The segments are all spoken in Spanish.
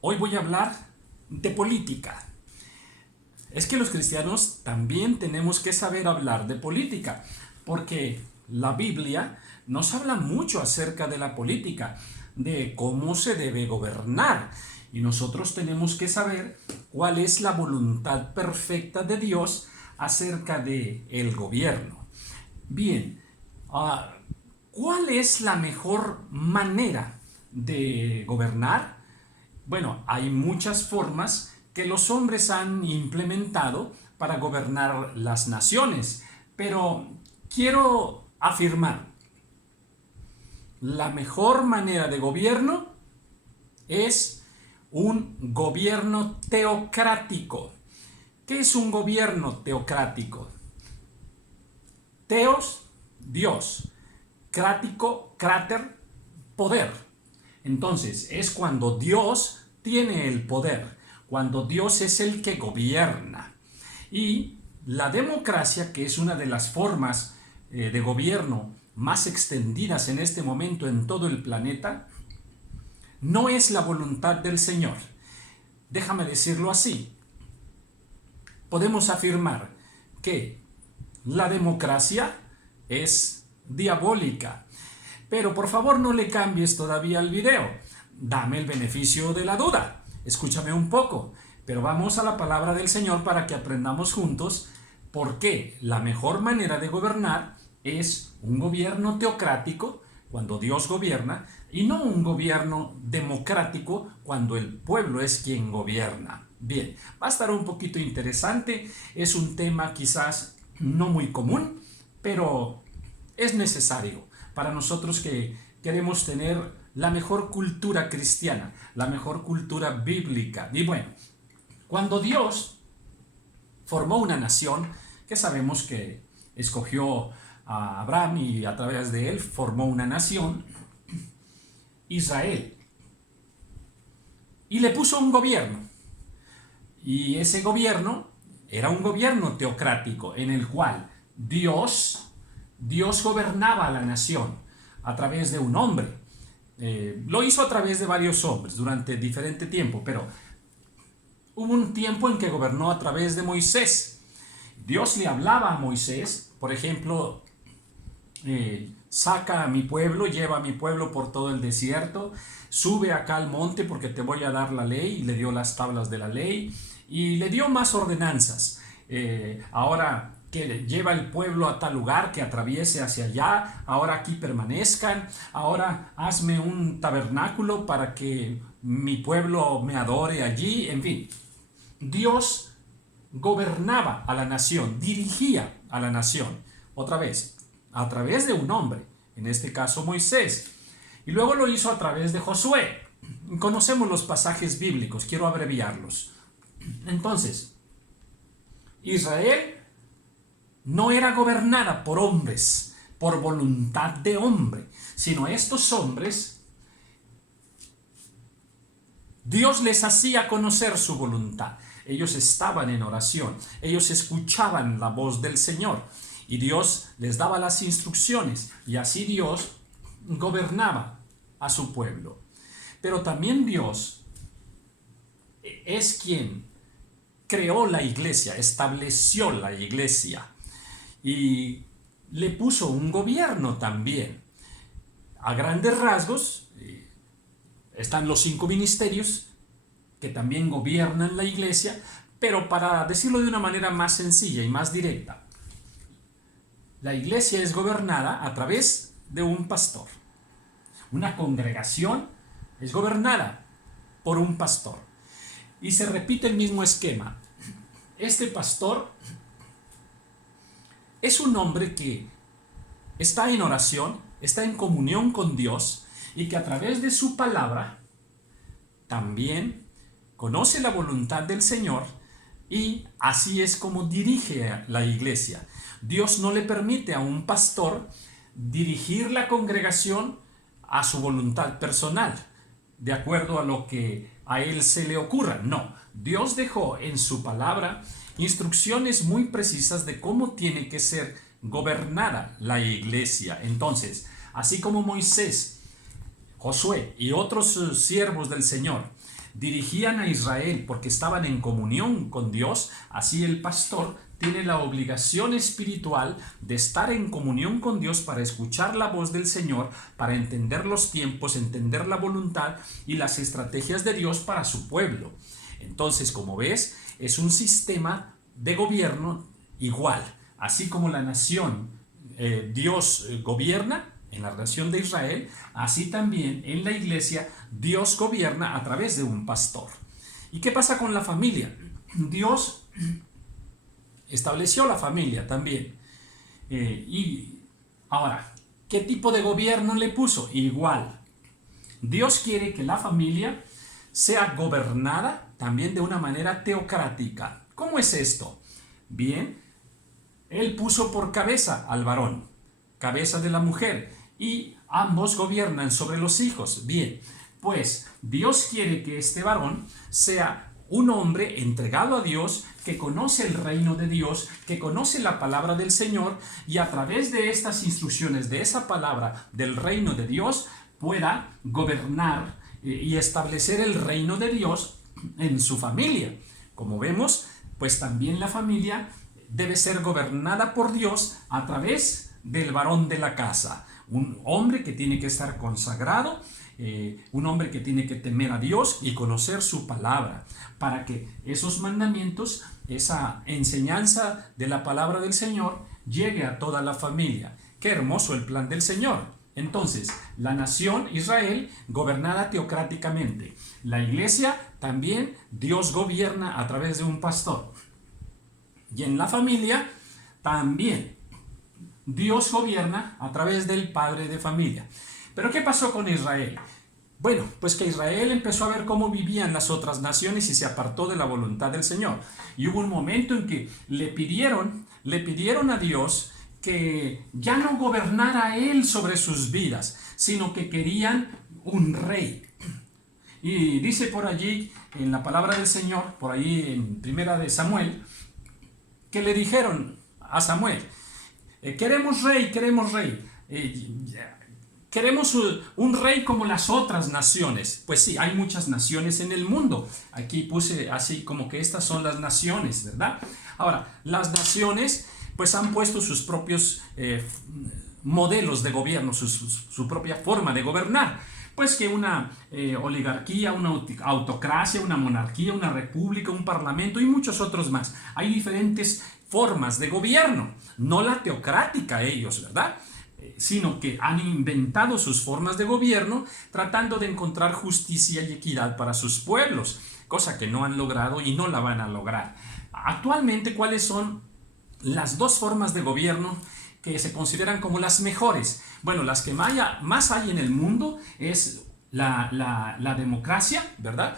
Hoy voy a hablar de política. Es que los cristianos también tenemos que saber hablar de política, porque la Biblia nos habla mucho acerca de la política, de cómo se debe gobernar. Y nosotros tenemos que saber cuál es la voluntad perfecta de Dios acerca de el gobierno. Bien, ¿cuál es la mejor manera de gobernar? Bueno, hay muchas formas que los hombres han implementado para gobernar las naciones, pero quiero afirmar, la mejor manera de gobierno es un gobierno teocrático. ¿Qué es un gobierno teocrático? Teos, Dios. Crático, cráter, poder. Entonces, es cuando Dios tiene el poder, cuando Dios es el que gobierna. Y la democracia, que es una de las formas de gobierno más extendidas en este momento en todo el planeta, no es la voluntad del Señor. Déjame decirlo así. Podemos afirmar que la democracia es diabólica. Pero por favor no le cambies todavía el video. Dame el beneficio de la duda. Escúchame un poco. Pero vamos a la palabra del Señor para que aprendamos juntos por qué la mejor manera de gobernar es un gobierno teocrático, cuando Dios gobierna, y no un gobierno democrático, cuando el pueblo es quien gobierna. Bien, va a estar un poquito interesante. Es un tema quizás no muy común, pero es necesario para nosotros que queremos tener la mejor cultura cristiana, la mejor cultura bíblica. Y bueno, cuando Dios formó una nación, que sabemos que escogió a Abraham y a través de él formó una nación, Israel, y le puso un gobierno. Y ese gobierno era un gobierno teocrático en el cual Dios gobernaba a la nación a través de un hombre. Lo hizo a través de varios hombres durante diferente tiempo, pero hubo un tiempo en que gobernó a través de Moisés. Dios le hablaba a Moisés, por ejemplo, saca a mi pueblo, lleva a mi pueblo por todo el desierto, sube acá al monte porque te voy a dar la ley, y le dio las tablas de la ley, y le dio más ordenanzas. Ahora que lleva el pueblo a tal lugar, que atraviese hacia allá, ahora aquí permanezcan, ahora hazme un tabernáculo para que mi pueblo me adore allí, en fin. Dios gobernaba a la nación, dirigía a la nación, otra vez, a través de un hombre, en este caso Moisés, y luego lo hizo a través de Josué. Conocemos los pasajes bíblicos, quiero abreviarlos. Entonces, Israel no era gobernada por hombres, por voluntad de hombre, sino estos hombres, Dios les hacía conocer su voluntad. Ellos estaban en oración, ellos escuchaban la voz del Señor y Dios les daba las instrucciones y así Dios gobernaba a su pueblo. Pero también Dios es quien creó la iglesia, estableció la iglesia y le puso un gobierno también. A grandes rasgos están los 5 ministerios que también gobiernan la iglesia, pero para decirlo de una manera más sencilla y más directa, la iglesia es gobernada a través de un pastor. Una congregación es gobernada por un pastor. Y se repite el mismo esquema. Este pastor es un hombre que está en oración, está en comunión con Dios y que a través de su palabra también conoce la voluntad del Señor y así es como dirige la iglesia. Dios no le permite a un pastor dirigir la congregación a su voluntad personal, de acuerdo a lo que a él se le ocurra. No, Dios dejó en su palabra instrucciones muy precisas de cómo tiene que ser gobernada la iglesia. Entonces, así como Moisés Josué y otros siervos del Señor dirigían a Israel porque estaban en comunión con Dios, así el pastor tiene la obligación espiritual de estar en comunión con Dios para escuchar la voz del Señor, para entender los tiempos, entender la voluntad y las estrategias de Dios para su pueblo. Entonces, como ves, es un sistema de gobierno igual. Así como la nación, Dios gobierna en la nación de Israel, así también en la iglesia Dios gobierna a través de un pastor. ¿Y qué pasa con la familia? Dios estableció la familia también. Y ahora, ¿qué tipo de gobierno le puso? Igual. Dios quiere que la familia sea gobernada también de una manera teocrática. ¿Cómo es esto? Bien, Él puso por cabeza al varón, cabeza de la mujer, y ambos gobiernan sobre los hijos. Bien, pues Dios quiere que este varón sea un hombre entregado a Dios, que conoce el reino de Dios, que conoce la palabra del Señor, y a través de estas instrucciones, de esa palabra del reino de Dios, pueda gobernar y establecer el reino de Dios en su familia. Como vemos, pues también la familia debe ser gobernada por Dios a través del varón de la casa. Un hombre que tiene que estar consagrado, un hombre que tiene que temer a Dios y conocer su palabra, para que esos mandamientos, esa enseñanza de la palabra del Señor, llegue a toda la familia. Qué hermoso el plan del Señor. Entonces, la nación Israel gobernada teocráticamente. La iglesia también, Dios gobierna a través de un pastor. Y en la familia también Dios gobierna a través del padre de familia. Pero ¿qué pasó con Israel? Bueno, pues que Israel empezó a ver cómo vivían las otras naciones y se apartó de la voluntad del Señor. Y hubo un momento en que le pidieron a Dios que ya no gobernara Él sobre sus vidas, sino que querían un rey. Y dice por allí, en la palabra del Señor, por ahí en Primera de Samuel, que le dijeron a Samuel, queremos rey, queremos un rey como las otras naciones. Pues sí, hay muchas naciones en el mundo. Aquí puse así como que estas son las naciones, ¿verdad? Ahora, las naciones pues han puesto sus propios modelos de gobierno, su propia forma de gobernar. Pues que una oligarquía, una autocracia, una monarquía, una república, un parlamento y muchos otros más. Hay diferentes formas de gobierno, no la teocrática ellos, ¿verdad? Sino que han inventado sus formas de gobierno tratando de encontrar justicia y equidad para sus pueblos, cosa que no han logrado y no la van a lograr. Actualmente, ¿cuáles son las dos formas de gobierno que se consideran como las mejores? Bueno, las que más hay en el mundo es la democracia, ¿verdad?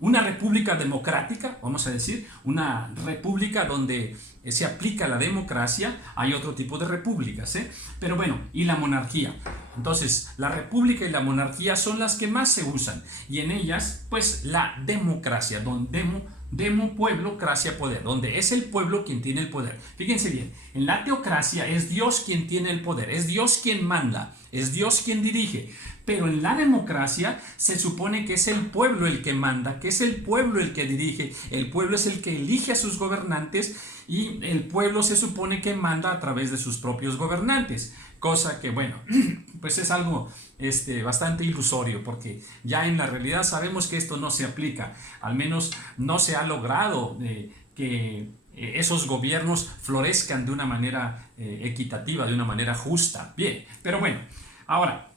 Una república democrática, vamos a decir, una república donde se aplica la democracia. Hay otro tipo de repúblicas, pero bueno, y la monarquía. Entonces, la república y la monarquía son las que más se usan, y en ellas, pues, la democracia, donde demo, pueblo, cracia, poder, donde es el pueblo quien tiene el poder. Fíjense bien, en la teocracia es Dios quien tiene el poder, es Dios quien manda, es Dios quien dirige. Pero en la democracia se supone que es el pueblo el que manda, que es el pueblo el que dirige, el pueblo es el que elige a sus gobernantes y el pueblo se supone que manda a través de sus propios gobernantes. Cosa que, bueno, pues es algo bastante ilusorio, porque ya en la realidad sabemos que esto no se aplica, al menos no se ha logrado que esos gobiernos florezcan de una manera equitativa, de una manera justa. Bien, pero bueno, ahora,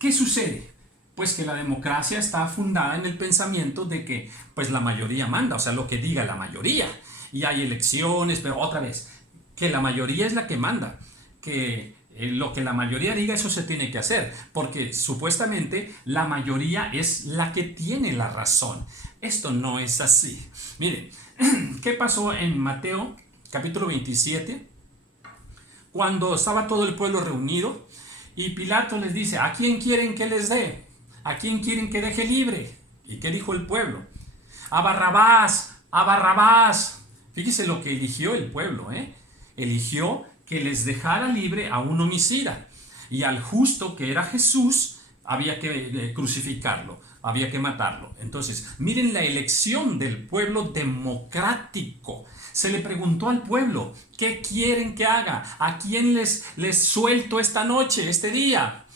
¿qué sucede? Pues que la democracia está fundada en el pensamiento de que pues la mayoría manda, o sea, lo que diga la mayoría. Y hay elecciones, pero otra vez, que la mayoría es la que manda, que lo que la mayoría diga, eso se tiene que hacer, porque supuestamente la mayoría es la que tiene la razón. Esto no es así. Miren, ¿qué pasó en Mateo capítulo 27? Cuando estaba todo el pueblo reunido y Pilato les dice, ¿a quién quieren que les dé? ¿A quién quieren que deje libre? ¿Y qué dijo el pueblo? A Barrabás, a Barrabás. Fíjese lo que eligió el pueblo, Eligió que les dejara libre a un homicida. y al justo, que era Jesús, había que crucificarlo, había que matarlo. Entonces, miren la elección del pueblo democrático. Se le preguntó al pueblo, ¿qué quieren que haga? ¿A quién les suelto esta noche, este día?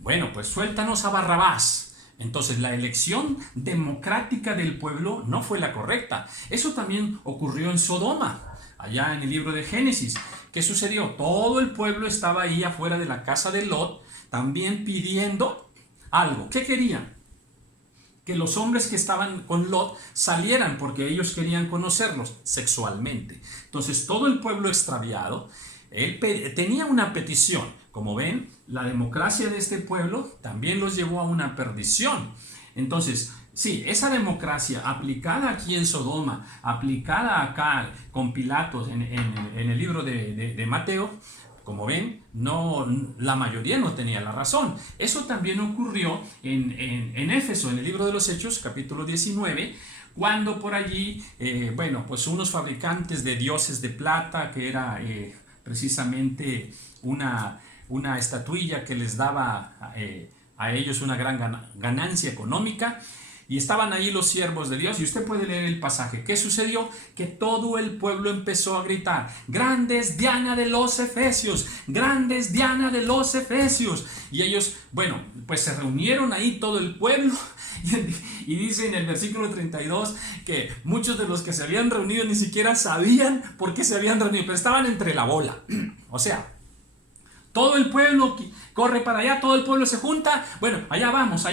Bueno, pues suéltanos a Barrabás. Entonces la elección democrática del pueblo no fue la correcta. Eso también ocurrió en Sodoma, allá en el libro de Génesis. ¿Qué sucedió? Todo el pueblo estaba ahí afuera de la casa de Lot, también pidiendo algo. ¿Qué querían? Que los hombres que estaban con Lot salieran porque ellos querían conocerlos sexualmente. Entonces todo el pueblo extraviado, él tenía una petición. Como ven, la democracia de este pueblo también los llevó a una perdición. Entonces, sí, esa democracia aplicada aquí en Sodoma, aplicada acá con Pilatos en el libro de Mateo, como ven, no, la mayoría no tenía la razón. Eso también ocurrió en Éfeso, en el libro de los Hechos, capítulo 19, cuando por allí, bueno, pues unos fabricantes de dioses de plata, que era precisamente una estatuilla que les daba a ellos una gran ganancia económica, y estaban ahí los siervos de Dios, y usted puede leer el pasaje. ¿Qué sucedió? Que todo el pueblo empezó a gritar: ¡Grande es Diana de los Efesios! ¡Grande es Diana de los Efesios! Y ellos, bueno, pues se reunieron ahí todo el pueblo, y dice en el versículo 32 que muchos de los que se habían reunido ni siquiera sabían por qué se habían reunido, pero estaban entre la bola. O sea, todo el pueblo corre para allá, todo el pueblo se junta. Bueno, allá vamos,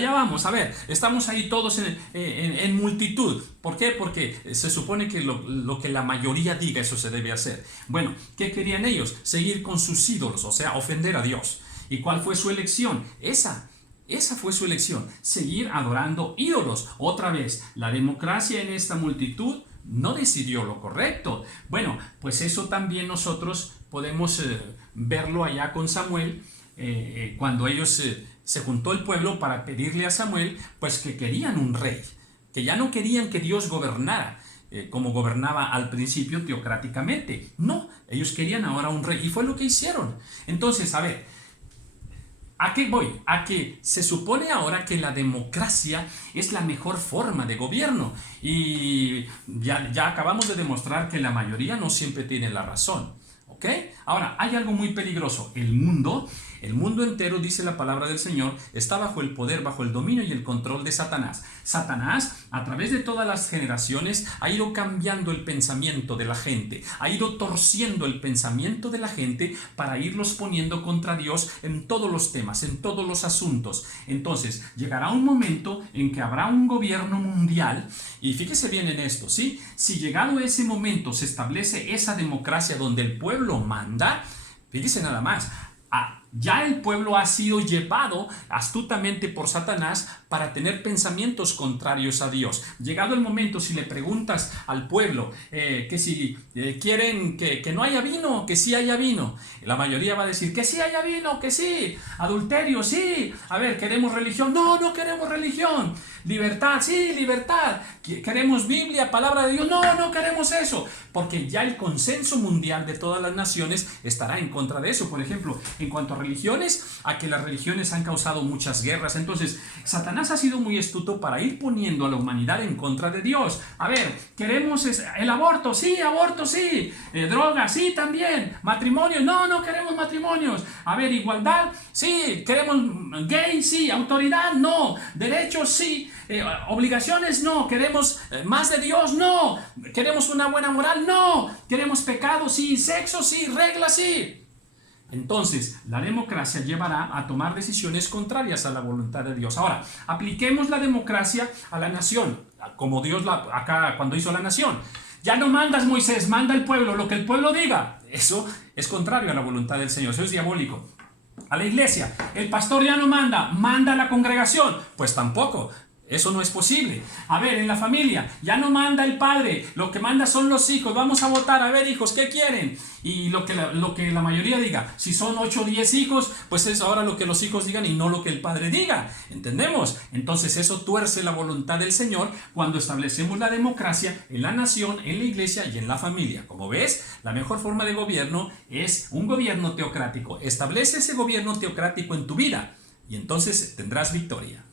a ver, estamos ahí todos en multitud. ¿Por qué? Porque se supone que lo que la mayoría diga, eso se debe hacer. Bueno, ¿qué querían ellos? Seguir con sus ídolos, o sea, ofender a Dios. ¿Y cuál fue su elección? Esa fue su elección, seguir adorando ídolos. Otra vez, la democracia en esta multitud no decidió lo correcto. Bueno, pues eso también nosotros podemos verlo allá con Samuel, cuando ellos se juntó el pueblo para pedirle a Samuel, pues que querían un rey, que ya no querían que Dios gobernara como gobernaba al principio teocráticamente. No, ellos querían ahora un rey, y fue lo que hicieron. Entonces, a ver, ¿a qué voy? A que se supone ahora que la democracia es la mejor forma de gobierno, y ya acabamos de demostrar que la mayoría no siempre tiene la razón. ¿Ok? Ahora, hay algo muy peligroso. El mundo entero, dice la palabra del Señor, está bajo el poder, bajo el dominio y el control de Satanás. Satanás, a través de todas las generaciones, ha ido cambiando el pensamiento de la gente, ha ido torciendo el pensamiento de la gente para irlos poniendo contra Dios en todos los temas, en todos los asuntos. Entonces, llegará un momento en que habrá un gobierno mundial, y fíjese bien en esto, ¿sí? Si llegado ese momento se establece esa democracia donde el pueblo manda, fíjese nada más, ya el pueblo ha sido llevado astutamente por Satanás para tener pensamientos contrarios a Dios. Llegado el momento, si le preguntas al pueblo que si quieren que no haya vino, que sí haya vino, la mayoría va a decir que sí haya vino, que sí. Adulterio, sí. A ver, ¿queremos religión? No, no queremos religión. Libertad, sí, libertad. ¿Queremos Biblia, palabra de Dios? No, no queremos eso. Porque ya el consenso mundial de todas las naciones estará en contra de eso. Por ejemplo, en cuanto a religiones, a que las religiones han causado muchas guerras. Entonces, Satanás ha sido muy astuto para ir poniendo a la humanidad en contra de Dios. A ver, ¿queremos el aborto? Sí, aborto, sí. Drogas, sí, también. Matrimonios, no, no queremos matrimonios. A ver, igualdad, sí. ¿Queremos gay? Sí. Autoridad, no. Derechos, sí. Obligaciones, no. ¿Queremos más de Dios? No. ¿Queremos una buena moral? No. ¿Queremos pecado? Sí. Sexo, sí. Reglas, sí. Entonces, la democracia llevará a tomar decisiones contrarias a la voluntad de Dios. Ahora, apliquemos la democracia a la nación, como Dios acá cuando hizo la nación. Ya no mandas, Moisés, manda el pueblo, lo que el pueblo diga. Eso es contrario a la voluntad del Señor, eso es diabólico. A la iglesia, el pastor ya no manda, manda la congregación. Pues tampoco. Eso no es posible. A ver, en la familia ya no manda el padre, lo que manda son los hijos. Vamos a votar, a ver, hijos, ¿qué quieren? Y lo que la mayoría diga. Si son 8 o 10 hijos, pues es ahora lo que los hijos digan y no lo que el padre diga. ¿Entendemos? Entonces eso tuerce la voluntad del Señor cuando establecemos la democracia en la nación, en la iglesia y en la familia. Como ves, la mejor forma de gobierno es un gobierno teocrático. Establece ese gobierno teocrático en tu vida y entonces tendrás victoria.